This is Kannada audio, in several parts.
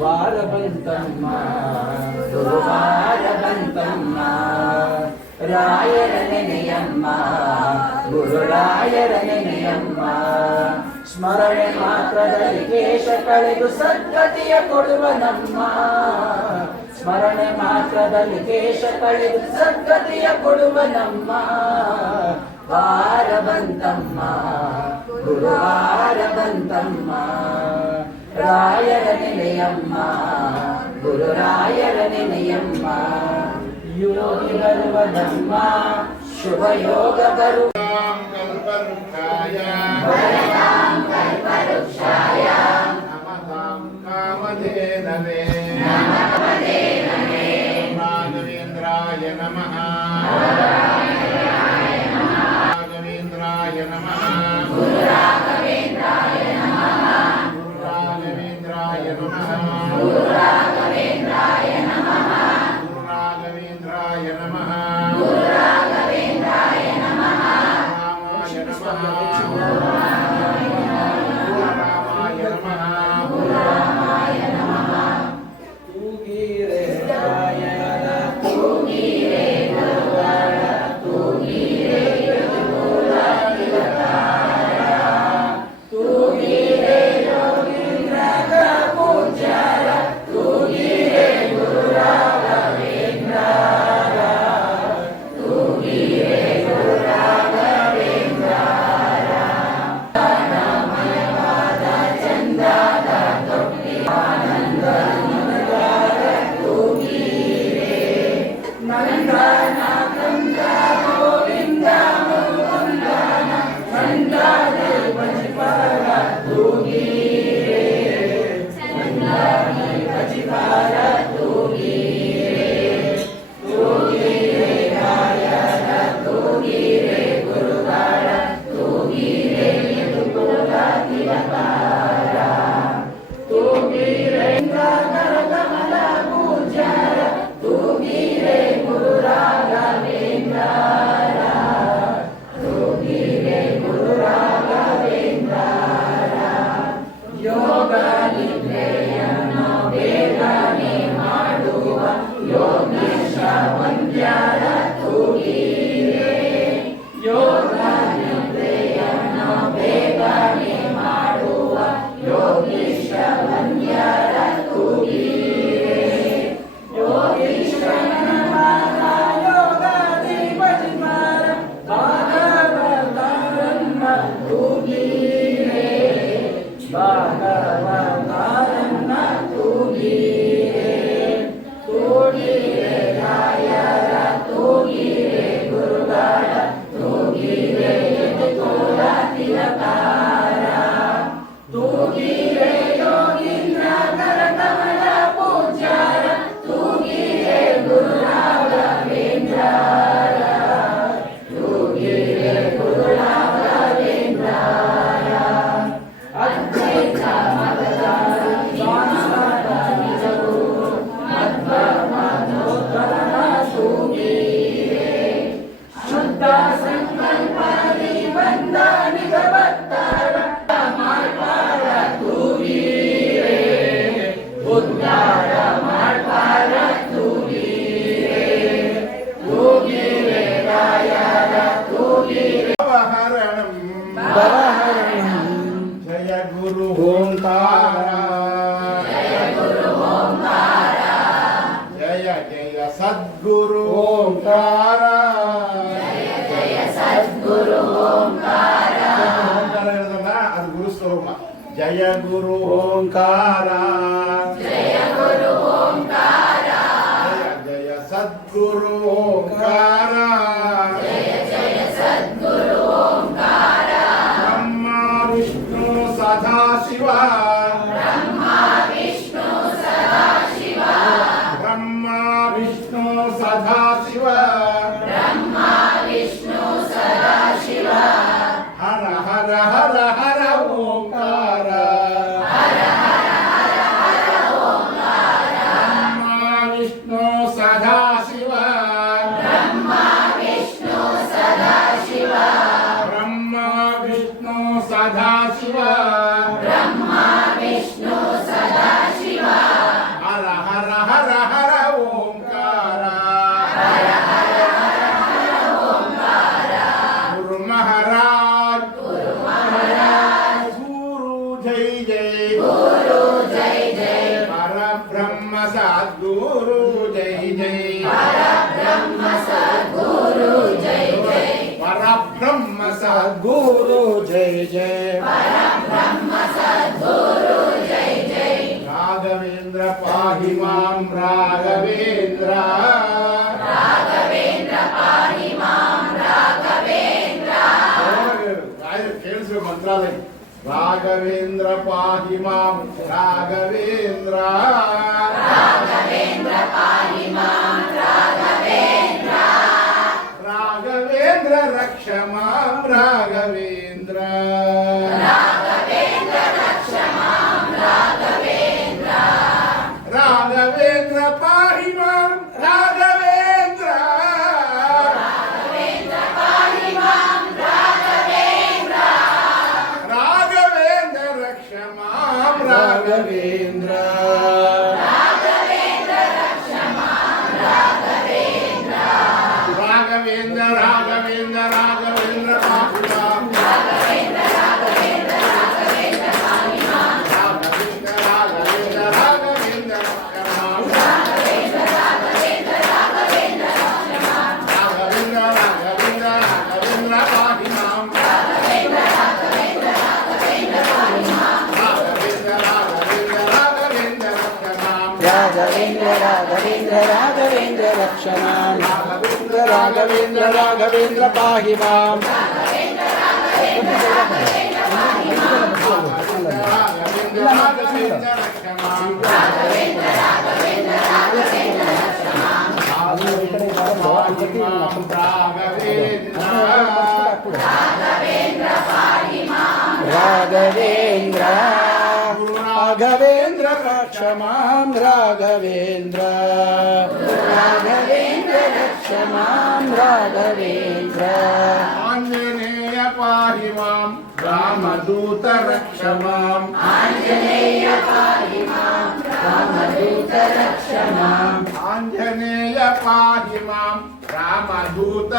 ದುರ್ವಾರ ಬಂತಮ್ಮ ಬಂತಮ್ಮ ರಾಯರ ನೆನೆಯಮ್ಮ, ಗುರುರಾಯರ ನೆನೆಯಮ್ಮ, ಸ್ಮರಣೆ ಮಾತ್ರದಲ್ಲಿ ಕೇಶ ಕಳೆದು ಸದ್ಗತಿಯ ಕೊಡುವ ನಮ್ಮ. ಸ್ಮರಣೆ ಮಾತ್ರದಲ್ಲಿ ಕೇಶ ಕಳೆದು ಸದ್ಗತಿಯ ಕೊಡುವ ನಮ್ಮ. ವಾರ ಬಂತಮ್ಮ ಗುರುವಾರ ಬಂತಮ್ಮ రాయల నిలయమ్మ గురు రాయల నిలయమ్మ యోగి గర్వదమ్మ శుభయోగ గరు రాఘవేంద్రాయ నమ రాఘవేంద్రాయ నమ Lula. Bhagavata Natukhi जय गुरु ओंकारा సద్గురు జై జయ రాఘవేంద్ర పాహి మాం రాఘవేంద్ర. మంత్రాలయం రాఘవేంద్ర పాహి మాం రాఘవేంద్ర. రాఘవేంద్ర పాహి మాం. ராகவேந்திர ராகவேந்திர ரக்ஷணாம் ராகவேந்திர ராகவேந்திர ராகவேந்திர பாஹி மாம் ராகவேந்திர ராகவேந்திர माँ राघवेन्द्र। राघवेन्द्र रक्ष माँ राघवेन्द्र। आञ्जनेय पाहि माँ रामदूत रक्ष माम् आञ्जनेय पाहि माँ रामदूत रक्ष माम् रामदूत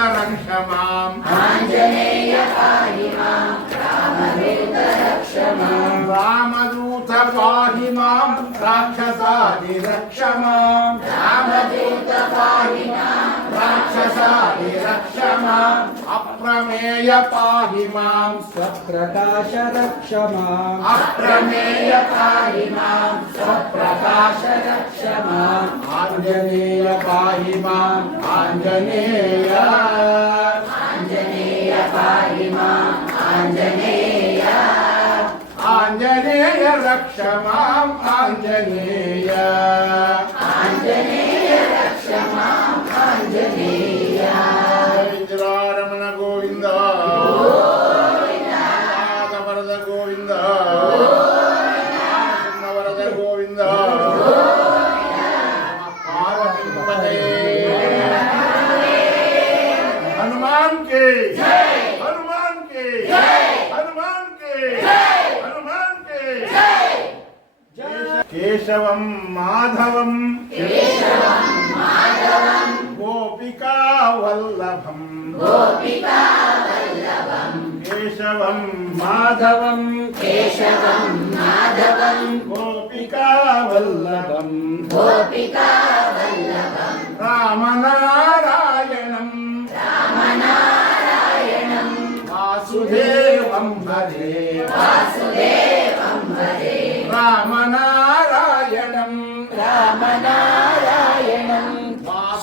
पाहि माँ राक्षसादि रक्ष माम् रामदूत पाहि माँ राक्षसादि रक्ष माम् अप्रमेय पाहि माँ स्वप्रकाश रक्ष माम् अप्रमेय पाहि माँ स्वप्रकाश रक्ष माम् आञ्जनेय। पाहि माम् आञ्जनेय आञ्जनेय पाहि माम् आञ्जनेय। ఆంజనేయ రక్ష మాం ఆంజనేయ. केशवं माधवं गोपिका वल्लभम् केशवं माधवं केशवं माधवं गोपिका वल्लभम् गोपिका वल्लभं रामनारायणं रामनारायणं वासुदेवं भजे वासुदेवं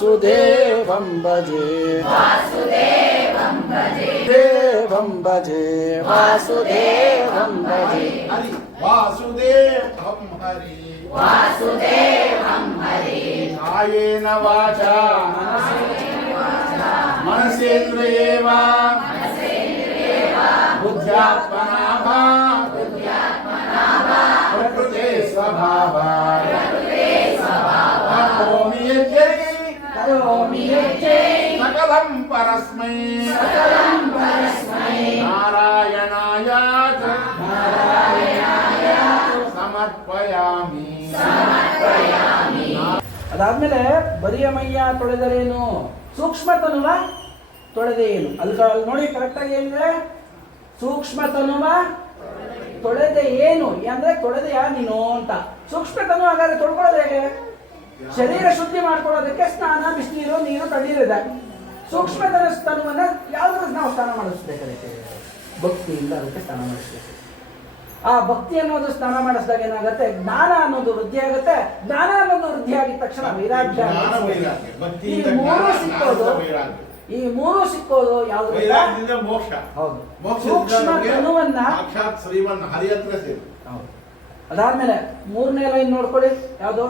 वासुदेवं भजे वासुदेवं भजे देवं भजे वासुदेवं भजे हरि वासुदेवं हरि वासुदेवं हरे कायेन वाचा मनसेन्द्रिये वा परस्मै सकलं परस्मै नारायणाय च समर्पयामि समर्पयामि ಅದಾದ್ಮೇಲೆ ಬರಿಯ ಮೈಯ ತೊಳೆದರೇನು ಸೂಕ್ಷ್ಮ ತನುವ ತೊಳೆದೆ ಏನು ಅಲ್ಲಿ ಕ- ಅಲ್ಲಿ ನೋಡಿ ಕರೆಕ್ಟಾಗಿ ಏನಿದೆ ಸೂಕ್ಷ್ಮ ತನುವ ತೊಳೆದೆ ಏನು ಅಂದ್ರೆ ತೊಳೆದೆಯಾ ನೀನು ಅಂತ ಸೂಕ್ಷ್ಮ ತನು ಹಾಗಾದ್ರೆ ತೊಳ್ಕೊಳ್ಳೋದು ಹೇಗೆ ಶರೀರ ಶುದ್ಧಿ ಮಾಡ್ಕೊಳ್ಳೋದಕ್ಕೆ ಸ್ನಾನ ಬಿಸಿನೀರು ನೀರು ತಣ್ಣೀರಿದೆ ಸೂಕ್ಷ್ಮತನ ಸ್ಥಾನವನ್ನು ಯಾವ್ದ್ರ ನಾವು ಸ್ನಾನ ಮಾಡಿಸ್ಬೇಕಾಗುತ್ತೆ. ಭಕ್ತಿ ಭಕ್ತಿಯಿಂದ ಅದಕ್ಕೆ ಸ್ನಾನ ಮಾಡಿಸ್ಬೇಕು. ಆ ಭಕ್ತಿ ಅನ್ನೋದು ಸ್ನಾನ ಮಾಡಿಸಿದಾಗ ಏನಾಗುತ್ತೆ? ಜ್ಞಾನ ಅನ್ನೋದು ವೃದ್ಧಿ ಆಗುತ್ತೆ. ಜ್ಞಾನ ಅನ್ನೋದು ವೃದ್ಧಿ ಆಗಿದ ತಕ್ಷಣ ವೈರಾಗ್ಯ. ಈ ಮೂರು ಸಿಕ್ಕೋದು ಈ ಮೂರು ಸಿಕ್ಕೋದು ಯಾವ್ದು ಮೋಕ್ಷ. ಹೌದು. ಸೂಕ್ಷ್ಮ ತನುವನ್ನ ಶ್ರೀಮನ್ ಹರಿ ಹತ್ರ ಸೇರಿ ಹೌದು. ಅದಾದ್ಮೇಲೆ ಮೂರನೇ ಲೈನ್ ನೋಡ್ಕೊಳ್ಳಿ. ಯಾವುದು?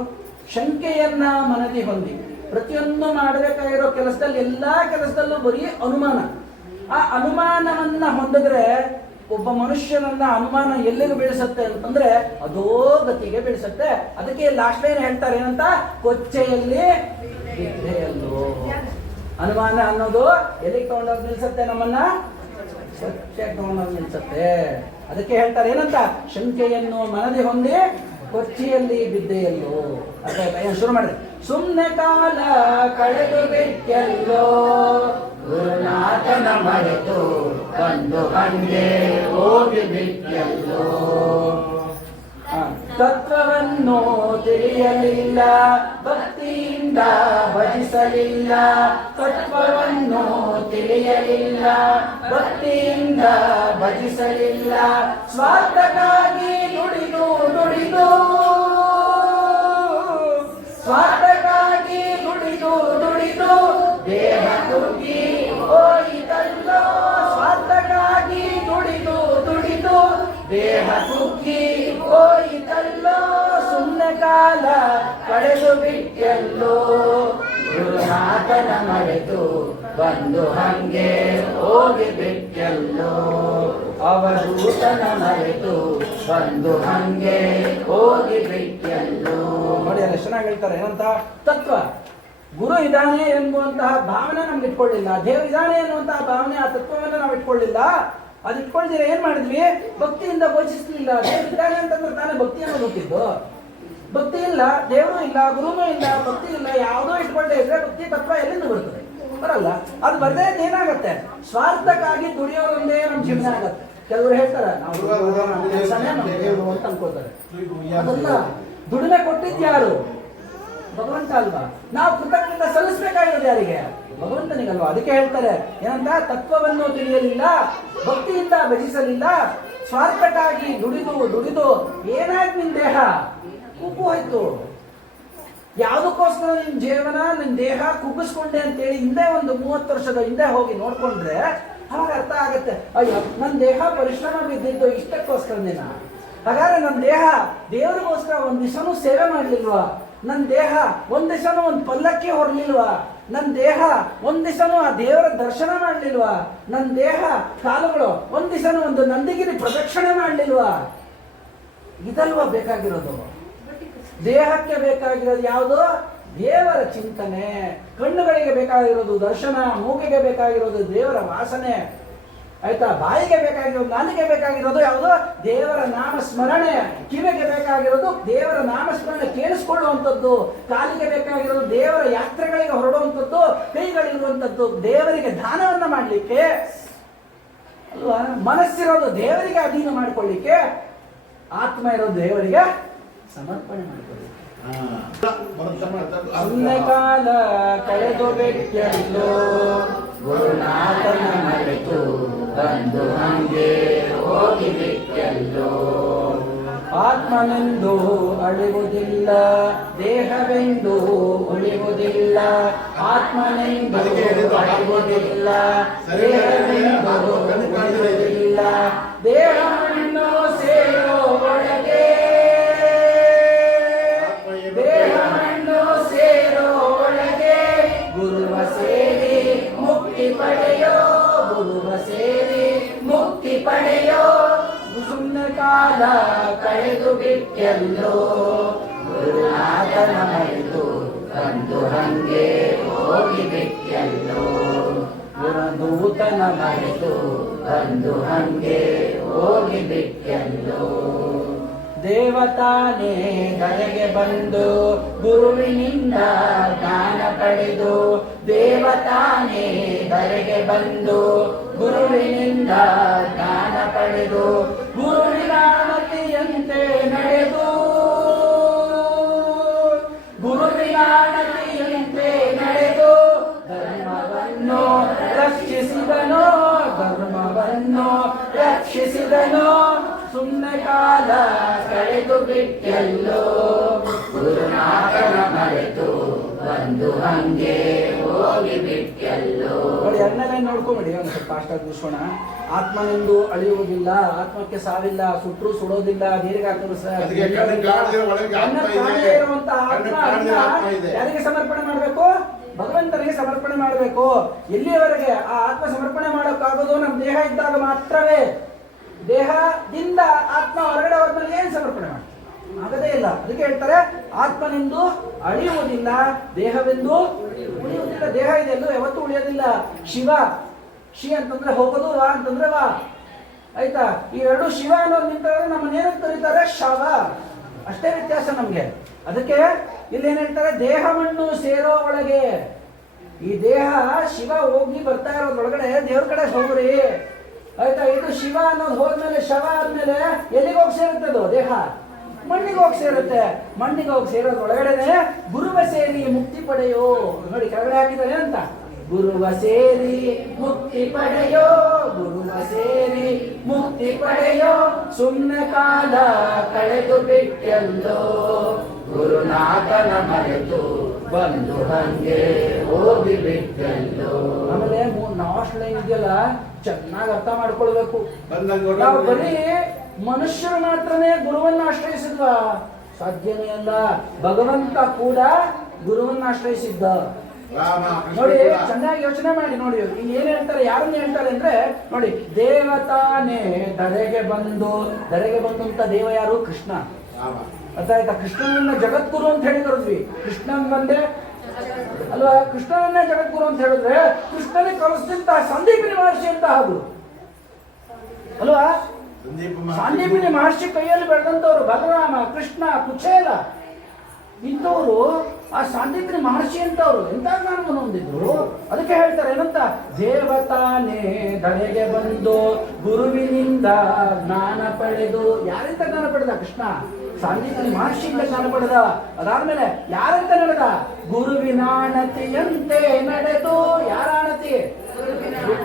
ಶಂಕೆಯನ್ನ ಮನದಿ ಹೊಂದಿ. ಪ್ರತಿಯೊಂದು ಮಾಡಬೇಕಾಗಿರೋ ಕೆಲಸದಲ್ಲಿ ಎಲ್ಲಾ ಕೆಲಸದಲ್ಲೂ ಬರೀ ಅನುಮಾನ. ಆ ಅನುಮಾನವನ್ನ ಹೊಂದಿದ್ರೆ ಒಬ್ಬ ಮನುಷ್ಯನನ್ನ ಅನುಮಾನ ಎಲ್ಲಿಗೆ ಬೀಳಿಸುತ್ತೆ ಅಂತಂದ್ರೆ ಅದೋ ಗತಿಗೆ ಬೀಳಿಸುತ್ತೆ. ಅದಕ್ಕೆ ಲಾಸ್ಟ್ ಲೈನ್ ಹೇಳ್ತಾರೆ ಏನಂತ? ಕೊಚ್ಚೆಯಲ್ಲಿ ಅನುಮಾನ ಅನ್ನೋದು ಎಲ್ಲಿಗೆ ತಗೊಂಡೋಗಿ ನಿಲ್ಸತ್ತೆ ನಮ್ಮನ್ನ? ಸ್ವಚ್ಛ ತಗೊಂಡೋಗಿ ನಿಲ್ಸತ್ತೆ. ಅದಕ್ಕೆ ಹೇಳ್ತಾರೆ ಏನಂತ? ಶಂಕೆಯನ್ನು ಮನದಿ ಹೊಂದಿ ಕೊಚ್ಚಿಯಲ್ಲಿ ಬಿದ್ದೆಯಲ್ಲೋ ಏನು ಶುರು ಮಾಡ್ರಿ ಸುಮ್ನೆ ಕಾಲ ಕಳೆದು ಬಿಟ್ಟೆಲ್ಲೋ? ಗುರುನಾಥನ ಮರೆತು ಬಂದು ಹಂಗೆ ಹೋಗಿ ಬಿಟ್ಟೆಲ್ಲೋ? ತತ್ವವನ್ನು ತಿಳಿಯಲಿಲ್ಲ, ಭಕ್ತಿಯಿಂದ ಭಜಿಸಲಿಲ್ಲ, ತತ್ವವನ್ನು ತಿಳಿಯಲಿಲ್ಲ, ಭಕ್ತಿಯಿಂದ ಭಜಿಸಲಿಲ್ಲ, ಸ್ವಾರ್ಥಕ್ಕಾಗಿ ನುಡಿದು ನುಡಿದು ಸ್ವಾರ್ಥಕ್ಕಾಗಿ ನುಡಿದು ದೇಹ ತುಗಿ ಹೋಯಿತಲ್ಲೋ ಸ್ವಾರ್ಥಕ್ಕಾಗಿ ದುಡಿದು ದುಡಿದು ದೇಹ ತುಗ್ಗಿ ಹೋಯಿತಲ್ಲೋ ಸುಮ್ಮನೆ ಕಾಲ ಕಳೆದು ಬಿಟ್ಟೆಲ್ಲೋ. ಗುರುನಾಥನ ಮರೆತು ಬಂದು ಹಂಗೆ ಹೋಗಿ ಬಿಟ್ಟೆಲ್ಲೋ. ಅವಧೂತನ ಮರೆತು ಬಂದು ಹಂಗೆ ಹೋಗಿ ಬಿಟ್ಟೆಲ್ಲೋ. ನೋಡಿ ಅಲ್ಲಿ ಚೆನ್ನಾಗಿ ಹೇಳ್ತಾರೆ ಏನಂತ? ತತ್ವ. ಗುರು ಇದ್ದಾನೆ ಎನ್ನುವಂತಹ ಭಾವನೆ ನಮ್ಗೆ ಇಟ್ಕೊಳ್ಳಿಲ್ಲ. ದೇವ್ ಇದಾನೆ ಎನ್ನುವಂತಹ ಭಾವನೆ ಆ ತತ್ವವನ್ನು ನಾವು ಇಟ್ಕೊಳ್ಳಿಲ್ಲ. ಅದು ಇಟ್ಕೊಳ್ದಿರ ಏನ್ ಮಾಡಿದ್ವಿ? ಭಕ್ತಿಯಿಂದ ಘೋಷಿಸಲಿಲ್ಲ ದೇವ್ ಇದ್ದಾನೆ ಅಂತಂದ್ರೆ ತಾನೇ ಭಕ್ತಿಯನ್ನು ಗೊತ್ತಿದ್ದು ಭಕ್ತಿ ಇಲ್ಲ ದೇವರು ಇಲ್ಲ ಗುರುನೂ ಇಲ್ಲ ಭಕ್ತಿ ಇಲ್ಲ ಯಾವುದೋ ಇಟ್ಕೊಂಡೇ ಇದ್ರೆ ಭಕ್ತಿ ತತ್ವ ಎಲ್ಲಿಂದ ಬರ್ತದೆ ಬರಲ್ಲ. ಅದು ಬರದೇ ಏನಾಗತ್ತೆ? ಸ್ವಾರ್ಥಕ್ಕಾಗಿ ದುಡಿಯೋದೊಂದೇ ನಮ್ ಜೀವನ ಆಗತ್ತೆ. ಕೆಲವರು ಹೇಳ್ತಾರೆ ನಾವು ಅನ್ಕೋತಾರೆ ಅದನ್ನ ದುಡಿಮೆ ಕೊಟ್ಟಿದ್ ಯಾರು? ಭಗವಂತ ಅಲ್ವಾ? ನಾವು ಕೃತಜ್ಞತೆ ಸಲ್ಲಿಸಬೇಕಾಗಿರೋದು ಯಾರಿಗೆ? ಭಗವಂತನಿಗಲ್ವಾ? ಅದಕ್ಕೆ ಹೇಳ್ತಾರೆ, ಏನಂತ? ತತ್ವವನ್ನು ತಿಳಿಯಲಿಲ್ಲ, ಭಕ್ತಿಯಿಂದ ಭಜಿಸಲಿಲ್ಲ ಸ್ವಾರ್ಥಕ್ಕಾಗಿ ದುಡಿದು ದುಡಿದು, ಏನಾಯ್ತು ನಿನ್ ದೇಹ? ಕುಪ್ಪು ಹೋಯ್ತು. ಯಾವುದಕ್ಕೋಸ್ಕರ ನಿನ್ ಜೀವನ, ನಿನ್ ದೇಹ ಕುಗ್ಗಿಸ್ಕೊಂಡೆ ಅಂತೇಳಿ ಹಿಂದೆ ಒಂದು ಮೂವತ್ತು ವರ್ಷದ ಹಿಂದೆ ಹೋಗಿ ನೋಡ್ಕೊಂಡ್ರೆ ಅವಾಗ ಅರ್ಥ ಆಗತ್ತೆ, ಅಯ್ಯೋ ನನ್ನ ದೇಹ ಪರಿಶ್ರಮ ಬಿದ್ದಿದ್ದು ಇಷ್ಟಕ್ಕೋಸ್ಕರನೇನ? ಹಾಗಾದ್ರೆ ನನ್ನ ದೇಹ ದೇವರಿಗೋಸ್ಕರ ಒಂದ್ ದಿವಸನೂ ಸೇವೆ ಮಾಡ್ಲಿಲ್ವಾ? ನನ್ನ ದೇಹ ಒಂದು ದಿವಸನೂ ಒಂದು ಪಲ್ಲಕ್ಕಿ ಹೊರಲಿಲ್ವಾ? ನನ್ನ ದೇಹ ಒಂದು ದಿವಸನೂ ಆ ದೇವರ ದರ್ಶನ ಮಾಡಲಿಲ್ವಾ? ನನ್ನ ದೇಹ ಕಾಲುಗಳು ಒಂದು ದಿವಸನೂ ಒಂದು ನಂದಿಗಿರಿ ಪ್ರದಕ್ಷಿಣೆ ಮಾಡಲಿಲ್ವಾ? ಇದಲ್ವಾ ಬೇಕಾಗಿರೋದು? ದೇಹಕ್ಕೆ ಬೇಕಾಗಿರೋದು ಯಾವುದು? ದೇವರ ಚಿಂತನೆ. ಕಣ್ಣುಗಳಿಗೆ ಬೇಕಾಗಿರೋದು ದರ್ಶನ, ಮೂಗಿಗೆ ಬೇಕಾಗಿರೋದು ದೇವರ ವಾಸನೆ. ಆಯ್ತಾ? ಬಾಯಿಗೆ ಬೇಕಾಗಿರೋದು ನನಗೆ ಬೇಕಾಗಿರೋದು ಯಾವುದು? ದೇವರ ನಾಮ ಸ್ಮರಣೆ ಕಿವಿಗೆ ಬೇಕಾಗಿರೋದು ದೇವರ ನಾಮ ಸ್ಮರಣೆ ಕೇಳಿಸ್ಕೊಳ್ಳುವಂಥದ್ದು. ಕಾಲಿಗೆ ಬೇಕಾಗಿರೋದು ದೇವರ ಯಾತ್ರೆಗಳಿಗೆ ಹೊರಡುವಂಥದ್ದು ಕೈಗಳಿರುವಂಥದ್ದು ದೇವರಿಗೆ ದಾನವನ್ನ ಮಾಡಲಿಕ್ಕೆ, ಅಲ್ವಾ? ಮನಸ್ಸಿರೋದು ದೇವರಿಗೆ ಅಧೀನ ಮಾಡಿಕೊಳ್ಳಿಕ್ಕೆ, ಆತ್ಮ ಇರೋದು ದೇವರಿಗೆ ಸಮರ್ಪಣೆ ಮಾಡಿಕೊಳ್ಳಿ ಕಾಲ ಕಳೆದು ಬೆಟ್ಟೆಲ್ಲೋ ಗುರುನಾಥನ ಮರೆತು. ಬಂದು ಹಂಗೆ ಹೋಗಿ ಬಿಟ್ಟೆಲ್ಲೋ ಆತ್ಮನೆಂದು ಅಳಿವುದಿಲ್ಲ ದೇಹವೆಂದು ಉಳಿಯುವುದಿಲ್ಲ. ಆತ್ಮನೆಂದು ಅಳಿಯುವುದಿಲ್ಲ ದೇಹವೆಂದು ಉಳಿಯುವುದಿಲ್ಲ. ದೇಹವನ್ನು ಬಿಟ್ಟೆಲ್ಲೋ ಗುರುನಾಥನ ಮರೆತು ಬಂದು ಹಂಗೆ ಹೋಗಿ ಬಿಟ್ಟೆಲ್ಲೋ. ಗುರುದೂತನ ಮರೆತು ಬಂದು ಹಂಗೆ ಹೋಗಿ ಬಿಟ್ಟೆಲ್ಲೋ. ದೇವತಾನೇ ಧರೆಗೆ ಬಂದು ಗುರುವಿನಿಂದ ಜ್ಞಾನ ಪಡೆದು ದೇವತಾನೇ ಧರೆಗೆ ಬಂದು ಗುರುವಿನಿಂದ ಜ್ಞಾನ ಪಡೆದು ಗುರುವಿನ ಮತಿಯಂತೆ ನಡೆದು ಗಾಡತಿಯಂತೆ ನಡೆದು ಧರ್ಮವನ್ನು ರಕ್ಷಿಸಿದನೋ ಧರ್ಮವನ್ನು ರಕ್ಷಿಸಿದನೋ ಸುಮ್ಮನೆ ಕಾಲ ಕಳೆದು ಬಿಟ್ಟೆಲ್ಲೋ ಗುರುನಾಥನ ಮರೆತು ಬಂದು ಹಂಗೆ ಹೋಗಿ ಬಿಟ್ಟೆಲ್ಲೋ ನೋಡಿ ಎರಡನೇ ನೋಡ್ಕೊಂಬಿಡಿ ಒಂದು ಸ್ವಲ್ಪ ಅಷ್ಟಾಗಿ ಮುಗಿಸೋಣ. ಆತ್ಮನೆಂದು ಅಳಿಯುವುದಿಲ್ಲ ಆತ್ಮಕ್ಕೆ ಸಾವಿಲ್ಲ ಸುಟ್ಟರು ಸುಡೋದಿಲ್ಲ ನೀರಿಗೆ ಹಾಕಿದ್ರು ಅದಕ್ಕೆ ಒಳಗೆ ಆತ್ಮ ಇದೆ. ಇರುವಂತ ಕಣ್ಣಿಗೆ ಆತ್ಮ ಆತ್ಮ ಇದೆ. ಯಾರಿಗೆ ಸಮರ್ಪಣೆ ಮಾಡಬೇಕು? ಭಗವಂತನಿಗೆ ಸಮರ್ಪಣೆ ಮಾಡಬೇಕು. ಎಲ್ಲಿಯವರೆಗೆ ಆ ಆತ್ಮ ಸಮರ್ಪಣೆ ಮಾಡೋಕ್ಕಾಗೋದು? ನಮ್ಮ ದೇಹ ಇದ್ದಾಗ ಮಾತ್ರವೇ. ದೇಹದಿಂದ ಆತ್ಮ ಹೊರಗಡೆ ಹೋದ್ಮೇಲೆ ಏನು ಸಮರ್ಪಣೆ ಮಾಡ್ತೀವಿ ಆಗದೇ ಇಲ್ಲ. ಅದಕ್ಕೆ ಹೇಳ್ತಾರೆ, ಆತ್ಮನೆಂದು ಅಳಿಯುವುದಿಲ್ಲ, ದೇಹವೆಂದು ಉಳಿಯುವುದಿಲ್ಲ. ದೇಹ ಇದೆ ಎಲ್ಲೂ ಯಾವತ್ತೂ ಉಳಿಯೋದಿಲ್ಲ. ಶಿವ, ಶಿ ಅಂತಂದ್ರೆ ಹೋಗೋದು, ವಾ ಅಂತಂದ್ರೆ ವಾ. ಆಯ್ತಾ? ಈ ಎರಡು ಶಿವ ಅನ್ನೋದು ನಿಂತಂದ್ರೆ ನಮ್ಮನ್ನೇನು ಕರೀತಾರೆ? ಶವ. ಅಷ್ಟೇ ವ್ಯತ್ಯಾಸ ನಮ್ಗೆ. ಅದಕ್ಕೆ ಇಲ್ಲಿ ಏನ್ ಹೇಳ್ತಾರೆ? ದೇಹವನ್ನು ಸೇರೋ ಒಳಗೆ. ಈ ದೇಹ ಶಿವ ಹೋಗಿ ಬರ್ತಾ ಇರೋದ್ರೊಳಗಡೆ ದೇವ್ರ ಕಡೆ ಹೋಗ್ರಿ. ಆಯ್ತಾ? ಇದು ಶಿವ ಅನ್ನೋದು ಹೋದ್ಮೇಲೆ ಶವ ಆದ್ಮೇಲೆ ಎಲ್ಲಿಗೆ ಹೋಗಿ ಸೇರುತ್ತೆ ಅದು? ದೇಹ. ಮಣ್ಣಿಗೆ ಹೋಗಿ ಸೇರುತ್ತೆ. ಮಣ್ಣಿಗೆ ಹೋಗಿ ಸೇರೋದ್ ಒಳಗಡೆನೆ ಗುರುವ ಸೇರಿ ಮುಕ್ತಿ ಪಡೆಯೋ. ನೋಡಿ ಕೆಳಗಡೆ ಹಾಕಿದ್ದಾರೆ ಅಂತ. ಗುರುವ ಸೇರಿ ಮುಕ್ತಿ ಪಡೆಯೋ ಗುರುವ ಸೇರಿ ಮುಕ್ತಿ ಪಡೆಯೋ. ಸುಮ್ಮನೆ ಕಾಲ ಕಳೆದು ಬಿಟ್ಟೆಂದೋ. ಗುರುನಾಥನ ಮರೆತು ಬಂದು ಹಂಗೆ ಹೋಗಿ ಬಿಟ್ಟೆಂದೋ. ಆಮೇಲೆ ನಾಸ್ಟ್ ಲೈನ್ ಇದೆಯಲ್ಲ ಚೆನ್ನಾಗಿ ಅರ್ಥ ಮಾಡ್ಕೊಳ್ಬೇಕು. ನಾವು ಬರೀ ಮನುಷ್ಯರು ಮಾತ್ರನೇ ಗುರುವನ್ನ ಆಶ್ರಯಿಸಿದ್ವಾ? ಸಾಧ್ಯನೇ ಅಲ್ಲ. ಭಗವಂತ ಕೂಡ ಗುರುವನ್ನ ಆಶ್ರಯಿಸಿದ್ದ. ನೋಡಿ ಚೆನ್ನಾಗಿ ಯೋಚನೆ ಮಾಡಿ ನೋಡಿ. ಈಗ ಏನ್ ಹೇಳ್ತಾರೆ ಯಾರನ್ನ ಹೇಳ್ತಾರೆ ಅಂದ್ರೆ ನೋಡಿ ದೇವತಾನೇ ಧರೆಗೆ ಬಂದು ಧರೆಗೆ ಬಂದಂತ ದೇವ ಯಾರು? ಕೃಷ್ಣ. ಅರ್ಥ ಆಯ್ತಾ ಕೃಷ್ಣನನ್ನ ಜಗದ್ಗುರು ಅಂತ ಹೇಳಿ ಕರೆದ್ವಿ. ಕೃಷ್ಣನ್ ಬಂದೆ. ಅಲ್ವಾ? ಕೃಷ್ಣನನ್ನೇ ಜಗದ್ಗುರು ಅಂತ ಹೇಳಿದ್ರೆ ಕೃಷ್ಣನೇ ಕಲಿಸಿದಂತ ಸಂದೀಪಿನಿ ಮಹರ್ಷಿ ಅಂತ ಹಾಗು. ಅಲ್ವಾ? ಸಂದೀಪ ಮಹರ್ಷಿ ಕೈಯಲ್ಲಿ ಬೆಳೆದಂತವ್ರು ಬಲರಾಮ, ಕೃಷ್ಣ, ಕುಚೇಲ, ಇಂಥವ್ರು ಆ ಸಾಂದೀಪಿನಿ ಮಹರ್ಷಿ ಅಂತವ್ರು ಎಂತ ಜ್ಞಾನವನ್ನು ಹೊಂದಿದ್ರು? ಅದಕ್ಕೆ ಹೇಳ್ತಾರೆ, ಏನಂತ? ದೇವತಾನೇ ಧರೆಗೆ ಬಂದು ಗುರುವಿನಿಂದ ಜ್ಞಾನ ಪಡೆದು. ಯಾರಿಂದ ಜ್ಞಾನ ಪಡೆದ ಕೃಷ್ಣ? ಸಾಂದೀಪಿನಿ ಮಹರ್ಷಿಯಿಂದ ಜ್ಞಾನ ಪಡೆದ. ಅದಾದ್ಮೇಲೆ ಯಾರಂತ ನಡೆದ? ಗುರುವಿನಾಣತಿಯಂತೆ ನಡೆದು. ಯಾರ ಆಣತಿ?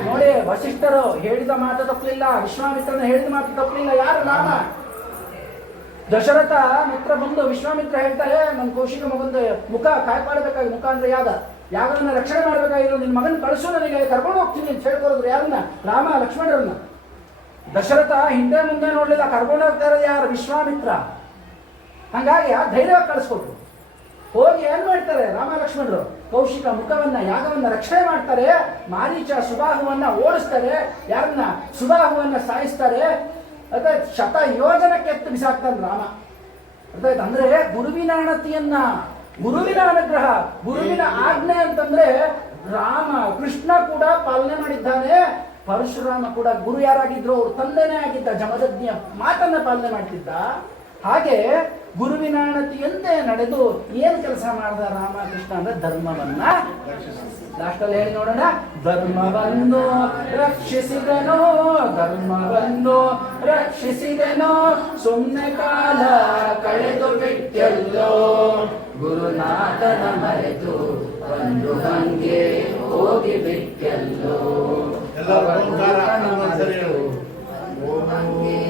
ನೋಡಿ, ವಸಿಷ್ಠರು ಹೇಳಿದ ಮಾತು ತಪ್ಪಲಿಲ್ಲ, ವಿಶ್ವಾಮಿತ್ರನ ಹೇಳಿದ ಮಾತು ತಪ್ಪಲಿಲ್ಲ, ಯಾರು ರಾಮ ದಶರಥ ಮಿತ್ರ ಬಂದು ವಿಶ್ವಾಮಿತ್ರ ಹೇಳ್ತಾರೆ ನನ್ನ ಕೌಶಿಕ ಮಗಂದು ಮುಖ ಕಾಯ್ಪಾಡಬೇಕಾಗಿ, ಮುಖ ಅಂದ್ರೆ ಯಾಗ ಯಾವ್ದನ್ನ ರಕ್ಷಣೆ ಮಾಡಬೇಕಾಗಿರೋ ನಿನ್ನ ಮಗನ ಕಳಿಸು ನನಗೆ, ಕರ್ಕೊಂಡು ಹೋಗ್ತೀನಿ ಅಂತ ಹೇಳ್ಕೊಡಿದ್ರು ಯಾರನ್ನ? ರಾಮ, ಲಕ್ಷ್ಮಣರನ್ನ. ದಶರಥ ಹಿಂದೆ ಮುಂದೆ ನೋಡ್ಲಿಲ್ಲ, ಕರ್ಕೊಂಡು ಹೋಗ್ತಾ ಇರೋದು ಯಾರು? ವಿಶ್ವಾಮಿತ್ರ. ಹಂಗಾಗಿ ಆ ಧೈರ್ಯ ಕಳಿಸ್ಕೊಟ್ರು. ಹೋಗಿ ಏನ್ ಮಾಡ್ತಾರೆ? ರಾಮ ಲಕ್ಷ್ಮಣರು ಕೌಶಿಕ ಮುಖವನ್ನ, ಯಾಗವನ್ನ ರಕ್ಷಣೆ ಮಾಡ್ತಾರೆ, ಮಾರೀಚ ಸುಬಾಹುವನ್ನ ಓಡಿಸ್ತಾರೆ, ಯಾರನ್ನ ಸುಬಾಹುವನ್ನ ಸಾಯಿಸ್ತಾರೆ. ಅದ ಶತ ಯೋಜನಕ್ಕೆ ಎತ್ತು ಬಿಸಾಕ್ತಾನೆ ರಾಮ. ಅರ್ಥಾಯ್ತು? ಅಂದ್ರೆ ಗುರುವಿನ ಅಣತಿಯನ್ನ, ಗುರುವಿನ ಅನುಗ್ರಹ, ಗುರುವಿನ ಆಜ್ಞೆ ಅಂತಂದ್ರೆ ರಾಮ, ಕೃಷ್ಣ ಕೂಡ ಪಾಲನೆ ಮಾಡಿದ್ದಾನೆ. ಪರಶುರಾಮ ಕೂಡ ಗುರು ಯಾರಾಗಿದ್ರು, ಅವ್ರು ತಂದೆನೇ ಆಗಿದ್ದ ಜಮದಜ್ಞ ಮಾತನ್ನ ಪಾಲನೆ ಮಾಡ್ತಿದ್ದ. ಹಾಗೆ ಗುರುವಿನ ಅಣತಿಯಂತೆ ನಡೆದು ಏನ್ ಕೆಲಸ ಮಾಡ್ದ ರಾಮಕೃಷ್ಣ ಅಂದ್ರೆ ಧರ್ಮವನ್ನ ಲಾಸ್ಟಲ್ಲಿ ಹೇಳಿ ನೋಡೋಣ. ಧರ್ಮವನ್ನು ರಕ್ಷಿಸಿದನೋ ಧರ್ಮವನ್ನು ರಕ್ಷಿಸಿದನೋ. ಸುಮ್ಮನೆ ಕಾಲ ಕಳೆದು ಬಿಟ್ಟೆಲ್ಲೋ. ಗುರುನಾಥನ ಮರೆತು ಬಂದು ಹಂಗೆ ಹೋಗಿ ಬಿಟ್ಟೆಲ್ಲೋ. ಹಂಗೆ